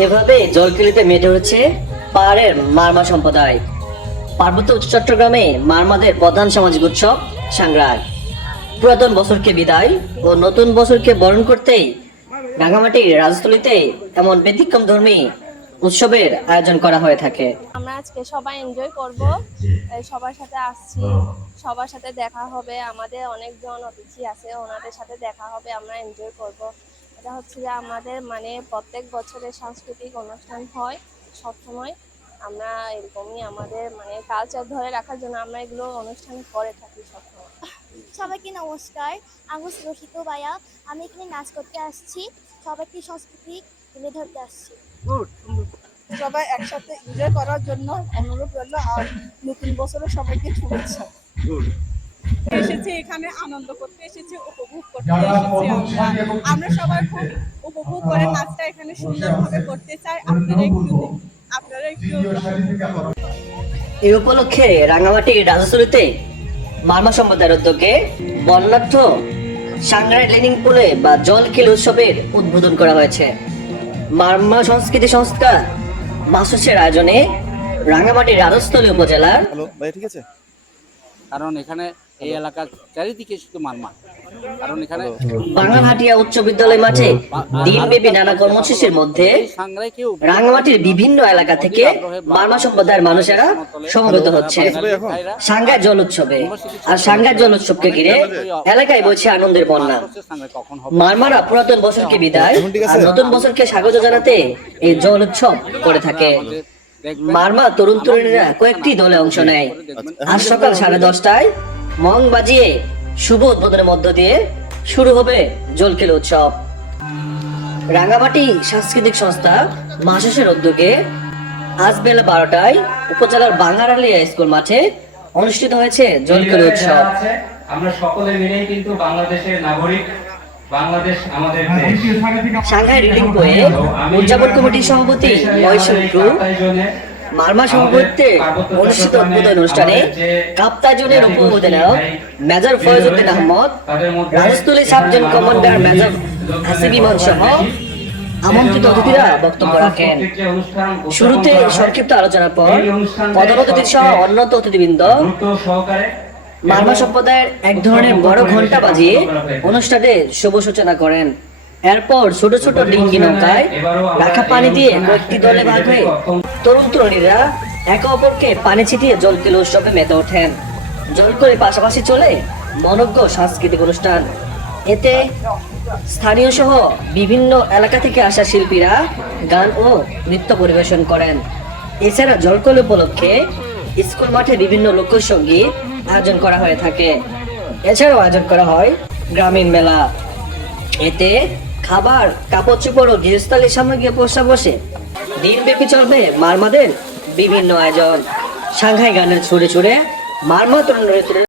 এভাবে জলকেলিতে মেতে হচ্ছে পাহাড়ের মারমা সম্প্রদায়। পার্বত্য উচ্চ চট্টগ্রামে মারমাদের প্রধান সামাজিক উৎসব সাংগ্রার। পুরাতন বছরকে বিদায় ও নতুন বছরকে বরণ করতেই রাঙামাটির রাজস্থলীতে এমন ব্যতিক্রম ধর্মী উৎসবের আয়োজন করা হয়ে থাকে। আমরা আজকে সবাই এনজয় করব, সবার সাথে আসছি, সবার সাথে দেখা হবে। আমাদের অনেকজন অতিথি আছে, ওনাদের সাথে দেখা হবে, আমরা এনজয় করব। এটা হচ্ছে যে আমাদের প্রত্যেক বছরের সাংস্কৃতিক অনুষ্ঠান হয় সবসময়। আমরা এরকমই আমাদের কালচার ধরে রাখার জন্য আমরা এগুলো অনুষ্ঠান করে থাকি সবসময়। সবাইকে নমস্কার, আমি রশিদ ভাইয়া। আমি এখানে নাচ করতে আসছি, সবাইকে সংস্কৃতি তুলে ধরতে আসছি। সবাই একসাথে এনজয় করার জন্য অনুরোধ রইল, আর নতুন বছরের সবাইকে শুভেচ্ছা। এসেছি এখানে আনন্দ করতে এসেছি, উপভোগ করতে এসেছি। আমরা সবাই খুব উপভোগ করে নাচটা এখানে সুন্দরভাবে করতে চাই। আপনারা একটু এই উপলক্ষে রাঙামাটির রাজস্থলীতে মারমা সম্প্রদায়ের উদ্যোগে বর্ণাঢ্য সাংগ্রাই লেনিং পুলে বা জলকেলি উৎসবের উদ্বোধন করা হয়েছে। মারমা সংস্কৃতি সংস্থা মাসুসের আয়োজনে রাঙামাটির রাজস্থলী উপজেলার ঠিক আছে, কারণ এখানে এই এলাকার চারিদিকে শুধু মারমা। কারণ এখানে বাংলাহাটিয়া উচ্চ বিদ্যালয় মাঠে দিনব্যাপী নানা কর্মসূচির মধ্যে রাঙামাটির বিভিন্ন এলাকা থেকে মারমা সম্প্রদায়ের মানুষেরা সমবেত হচ্ছে সাংঘাই জল উৎসবে। আর সাংঘাই জল উৎসবকে ঘিরে এলাকায় বইছে আনন্দের বন্যা। মারমারা পুরাতন বছরকে বিদায় আর নতুন বছরকে স্বাগত জানাতে এই জল উৎসব করে থাকে। মারমা তরুণ তরুণীরা কয়েকটি দলে অংশ নেয়। আজ সকাল 10:30টায় মং বাজিয়ে শুভ উদ্বোধনের মধ্য দিয়ে শুরু হবে জলকেলি উৎসব। রাঙামাটি সাংস্কৃতিক সংস্থা মাসুসের উদ্যোগে আজ বেলা 12টায় উপজেলার বাঙ্গারালিয়া স্কুল মাঠে অনুষ্ঠিত হয়েছে জলকেলি উৎসব। আমরা সকলে মিলে কিন্তু বাংলাদেশের নাগরিক, বাংলাদেশ আমাদের দেশ। সাংঘাই রিডিং বইয়ে উদযাপন কমিটির সভাপতি মহেশু মারমা সভাপতিত্বে অনুষ্ঠিত উদ্বোধন অনুষ্ঠানে কাপ্তাইজনের উপ-অধিনায়ক major Foyezuddin Ahmed, Rajasthali sub zone commander major Hasib Emon সহ আমন্ত্রিত অতিথিরা বক্তব্য রাখেন। শুরুতে সংক্ষিপ্ত আলোচনার পর প্রধান অতিথি সহ অন্যান্য অতিথিবৃন্দ মারমা সম্প্রদায়ের এক ধরনের বড় ঘন্টা বাজিয়ে অনুষ্ঠানে শুভ সূচনা করেন। এরপর ছোট ছোট ডিঙ্গি নৌকায় রাখা পানি দিয়ে কয়েকটি দলে ভাগ হয়ে তরুণ তরুণীরা একে অপরকে পানি ছিটিয়ে জলকেলি উৎসবে মেতে ওঠেন। জলকেলির পাশাপাশি চলে মনোজ্ঞ সাংস্কৃতিক অনুষ্ঠান। এতে স্থানীয় সহ বিভিন্ন এলাকা থেকে আসা শিল্পীরা গান ও নৃত্য পরিবেশন করেন। এছাড়া জলকেলি উপলক্ষে স্কুল মাঠে বিভিন্ন লোকসঙ্গীত আয়োজন করা হয়ে থাকে। এছাড়াও আয়োজন করা হয় গ্রামীণ মেলা। এতে খাবার, কাপড় চোপড় ও গৃহস্থালী সামগ্রী পোষা বসে দিনব্যাপী চলবে মারমাদের বিভিন্ন আয়োজন। সাংঘাই গানের ছুড়ে ছুড়ে মারমা তরুণ